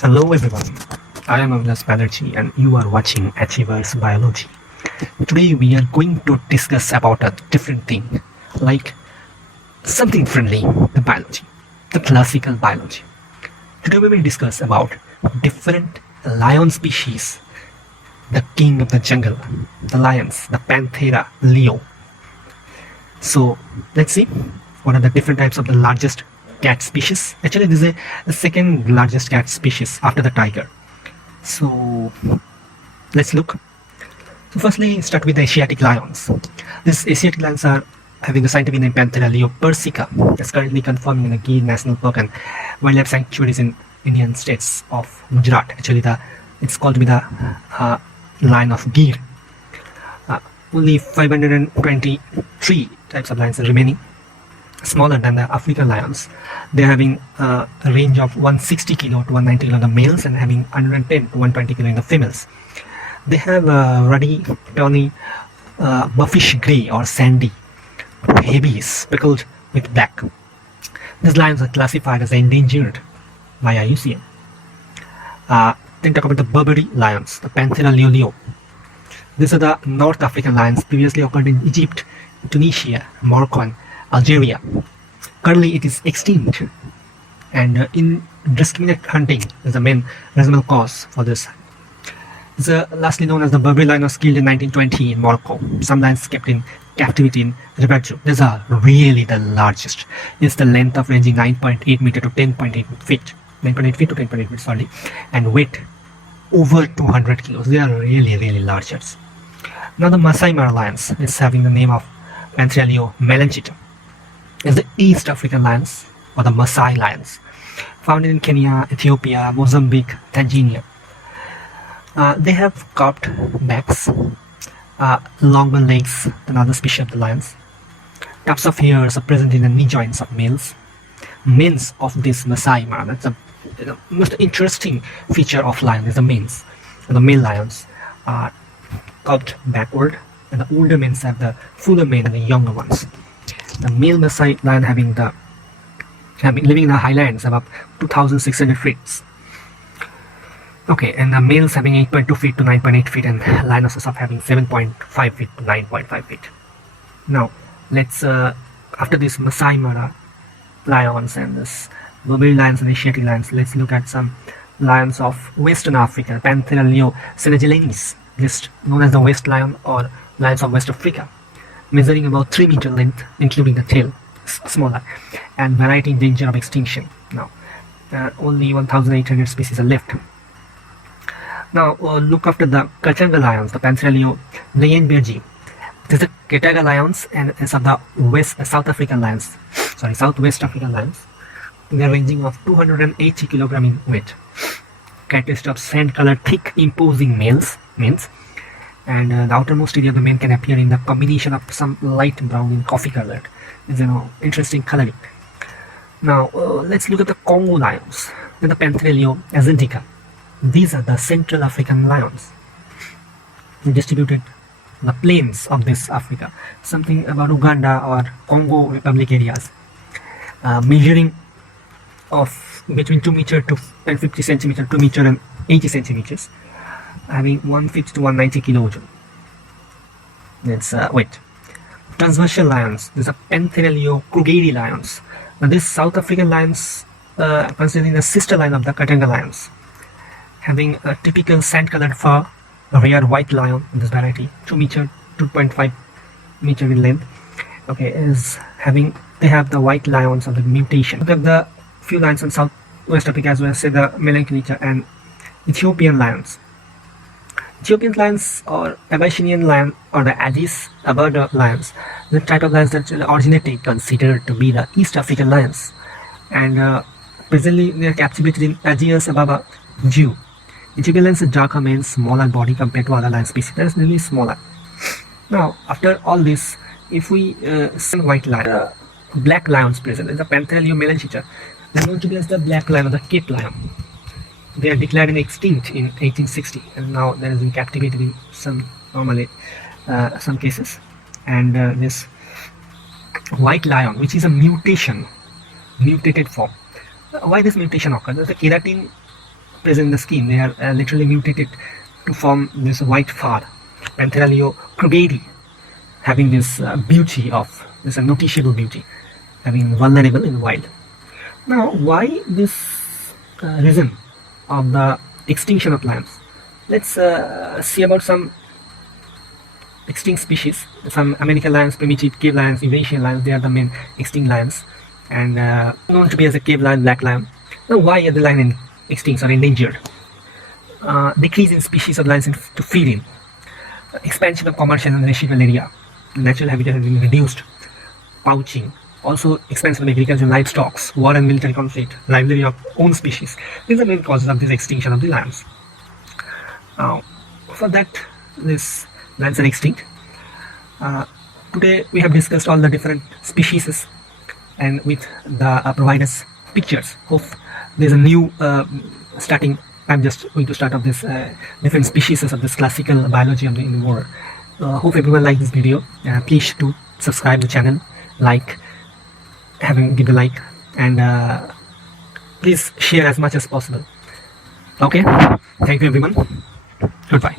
Hello everyone, I am Avlas Banerjee and you are watching Achievers Biology. Today we are going to discuss about a different thing, like something friendly, the biology, the classical biology. Today we will discuss about different lion species, the king of the jungle, the lions, the Panthera leo. So let's see what are the different types of the largest cat species. Actually, this is the second largest cat species after the tiger. So let's look. So firstly, start with the Asiatic lions. These Asiatic lions are having a scientific name Panthera leo persica. That's currently confirmed in the Gir National Park and wildlife sanctuaries in Indian states of Gujarat. Actually, it's called to be the lion of Gir. Only 523 types of lions are remaining, smaller than the African lions. They're having a range of 160 kilo to 190 kilo in the males and having 110 to 120 kilo in the females. They have ruddy, tawny, buffish gray or sandy, heavy, speckled with black. These lions are classified as endangered by IUCN. Then talk about the Berberi lions, the Panthera leo. These are the North African lions previously occurred in Egypt, Tunisia, Morocco and Algeria. Currently it is extinct, and indiscriminate hunting is the main reasonable cause for this. It's lastly known as the Berberi lion was killed in 1920 in Morocco. Some lions kept in captivity in River Zoo. These are really the largest. It's the length of ranging 9.8 meter to 10.8 feet. 9.8 feet to 10.8 feet, sorry, and weight over 200 kilos. They are really large. Now the Masai Mara lions is having the name of Panthera leo melanchita. Is the East African lions or the Maasai lions, found in Kenya, Ethiopia, Mozambique, Tanzania. They have curved backs, longer legs than other species of the lions. Tufts of hairs are present in the knee joints of males. Manes of this Maasai Mara, that's the most interesting feature of lion is the manes. The male lions are curved backward, and the older males have the fuller mane and the younger ones. The male Maasai lion living in the highlands above 2,600 feet. Okay, and the males having 8.2 feet to 9.8 feet, and lionesses of having 7.5 feet to 9.5 feet. Now, let's after this Maasai Mara lions and this Berberi lions and Asiatic lions, let's look at some lions of Western Africa, Panthera leo senegalensis, just known as the West Lion or lions of West Africa, measuring about 3 meter length, including the tail, smaller, and variety in danger of extinction. Now, only 1,800 species are left. Now, look after the Kachanga lions, the Panthera leo leyenbergi. This is the Kataga lions and some of the Southwest African lions. They are ranging of 280 kg in weight. Characteristic of sand-colored, thick, imposing manes, and the outermost area of the mane can appear in the combination of some light brown and coffee colored. It's interesting coloring. Now let's look at the Congo lions and the Panthera leo azentica. These are the Central African lions, distributed in the plains of this Africa. Something about Uganda or Congo Republic areas, measuring of between 2 meter to 50 centimeter, 2 meter and 80 centimeters, having 150 to 190 kilo. That's weight. Transversal lions. These are Panthera leo krugeri lions. Now these South African lions considering the sister line of the Katanga lions, having a typical sand-colored fur, a rare white lion in this variety, 2 meter, 2.5 meter in length. Okay, they have the white lions of the mutation. Look at the few lions in Southwest Africa as well, say the melanchita and Ethiopian lions. Ethiopian lions or Abyssinian lion or the Addis Ababa lions, the type of lions that originated considered to be the East African lions, and presently they are captivated in Addis Ababa Zoo. Ethiopian lions is darker mane, smaller body compared to other lion species. That is really smaller. Now, after all this, if we see white lion, black lions present in the Panthera leo melanchita, they are known to be as the black lion or the Cape lion. They are declared extinct in 1860, and now there is in captivity in some cases. And this white lion, which is a mutated form. Why this mutation occurs? The keratin present in the skin. They are literally mutated to form this white fur. Pantheralio cruderi, having this beauty of this noticeable beauty, having vulnerable in the wild. Now, why this reason of the extinction of lions? Let's see about some extinct species. Some American lions, primitive cave lions, Eurasian lions, they are the main extinct lions, and known to be as a cave lion, black lion. Now, why are the lions extinct or endangered? Decrease in species of lions to feeding, expansion of commercial and residential area, natural habitat has been reduced, poaching, also expansion of agriculture, livestock, war and military conflict, rivalry of own species. These are main causes of this extinction of the lions. For that, this lions are extinct. Today we have discussed all the different species and with the providers pictures. Hope there's a new starting. I'm just going to start off this different species of this classical biology of the in the world. Hope everyone liked this video. Please do subscribe the channel, give a like, and please share as much as possible. Okay, thank you everyone. Goodbye.